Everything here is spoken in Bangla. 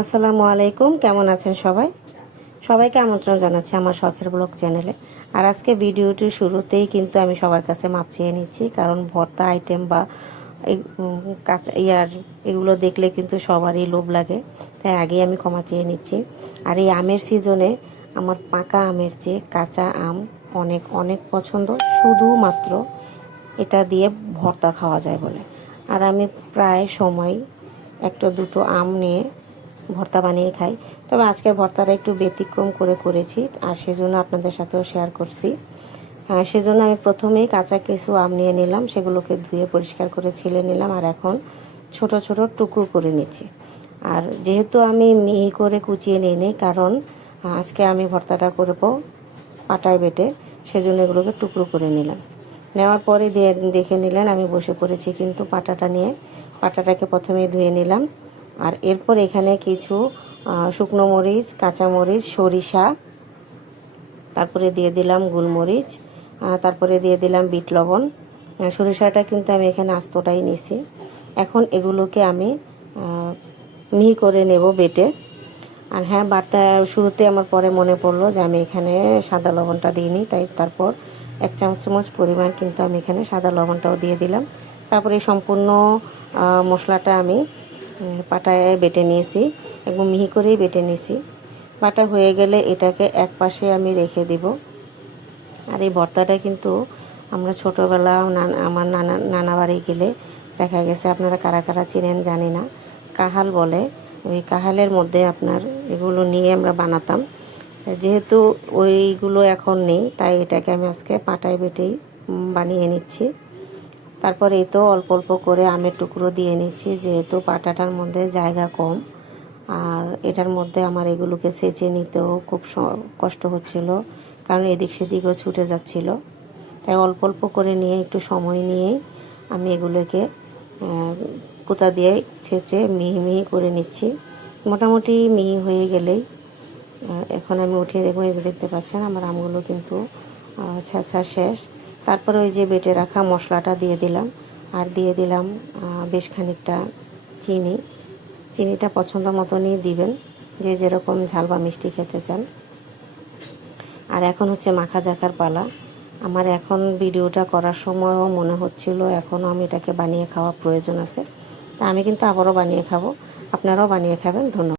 আসসালামু আলাইকুম, কেমন আছেন সবাই? সবাইকে আমন্ত্রণ জানাচ্ছি আমার শখের ব্লগ চ্যানেলে। আর আজকে ভিডিওটির শুরুতেই কিন্তু আমি সবার কাছে মাপ চেয়ে নিচ্ছি, কারণ ভর্তা আইটেম বা কাঁচা এগুলো দেখলে কিন্তু সবারই লোভ লাগে, তাই আগেই আমি ক্ষমা চেয়ে নিচ্ছি। আর এই আমের সিজনে আমার পাকা আমের চেয়ে কাঁচা আম অনেক অনেক পছন্দ, শুধুমাত্র এটা দিয়ে ভর্তা খাওয়া যায় বলে। আর আমি প্রায় সময় একটা দুটো আম নিয়ে ভর্তা বানিয়ে খাই। তবে আজকের ভর্তাটা একটু ব্যতিক্রম করে করেছি, আর সেজন্য আপনাদের সাথেও শেয়ার করছি। সেজন্য আমি প্রথমেই কাঁচা কিছু আম নিয়ে নিলাম, সেগুলোকে ধুয়ে পরিষ্কার করে ছিলে নিলাম, আর এখন ছোট ছোট টুকরো করে নিচ্ছি। আর যেহেতু আমি মিহি করে কুচিয়ে নিই, কারণ আজকে আমি ভর্তাটা করব পাটায় বেটে, সেজন্য এগুলোকে টুকরো করে নিলাম। নেওয়ার পরে দেখে নিলেন আমি বসে পড়েছি কিন্তু পাটাটা নিয়ে। পাটাটাকে প্রথমে ধুয়ে নিলাম, আর এরপর এখানে কিছু শুকনো মরিচ, কাঁচামরিচ, সরিষা, তারপরে দিয়ে দিলাম গোলমরিচ, তারপরে দিয়ে দিলাম বিট লবণ। সরিষাটা কিন্তু আমি এখানে আস্তটাই নিছি। এখন এগুলোকে আমি মিহি করে নেব বেটে। আর হ্যাঁ, বাটা শুরুতে আমার পরে মনে পড়লো যে আমি এখানে সাদা লবণটা দিইনি, তাই তারপর 1 চামচ পরিমাণ কিন্তু আমি এখানে সাদা লবণটাও দিয়ে দিলাম। তারপরে সম্পূর্ণ মশলাটা আমি পাটায় বেটে নিয়েছি, একদম মিহি করেই বেটে নিয়েছি। বাটা হয়ে গেলে এটাকে এক পাশে আমি রেখে দিব। আর এই ভর্তাটা কিন্তু আমরা ছোটোবেলা আমার নানা বাড়ি গেলে দেখা গেছে, আপনারা কারা কারা চিনেন জানি না, কাহাল বলে, ওই কাহালের মধ্যে আপনার এগুলো নিয়ে আমরা বানাতাম। যেহেতু ওইগুলো এখন নেই, তাই এটাকে আমি আজকে পাটায় বেটেই বানিয়ে নিচ্ছি। তারপর এই তো অল্প অল্প করে আমের টুকরো দিয়ে নিচ্ছি, যেহেতু পাটাটার মধ্যে জায়গা কম, আর এটার মধ্যে আমার এগুলোকে সেচে নিতেও খুব কষ্ট হচ্ছিল, কারণ এদিক সেদিকও ছুটে যাচ্ছিল। তাই অল্প অল্প করে নিয়ে একটু সময় নিয়েই আমি এগুলোকে কুতা দিয়ে ছেঁচে মিহি মিহি করে নিচ্ছি। মোটামুটি মিহি হয়ে গেলেই এখন আমি উঠিয়ে রেখে, এই যে দেখতে পাচ্ছেন আমার আমগুলো কিন্তু ছেঁচা শেষ। তারপরে ওই যে বেটে রাখা মশলাটা দিয়ে দিলাম, আর দিয়ে দিলাম বেশ খানিকটা চিনি। চিনিটা পছন্দ মতনই দিবেন, যে যেরকম ঝাল বা মিষ্টি খেতে চান। আর এখন হচ্ছে মাখা জাখার পালা। আমার এখন ভিডিওটা করার সময়ও মনে হচ্ছিল এখনও আমি এটাকে বানিয়ে খাওয়া প্রয়োজন আছে, তা আমি কিন্তু আবারও বানিয়ে খাবো। আপনারাও বানিয়ে খাবেন। ধন্যবাদ।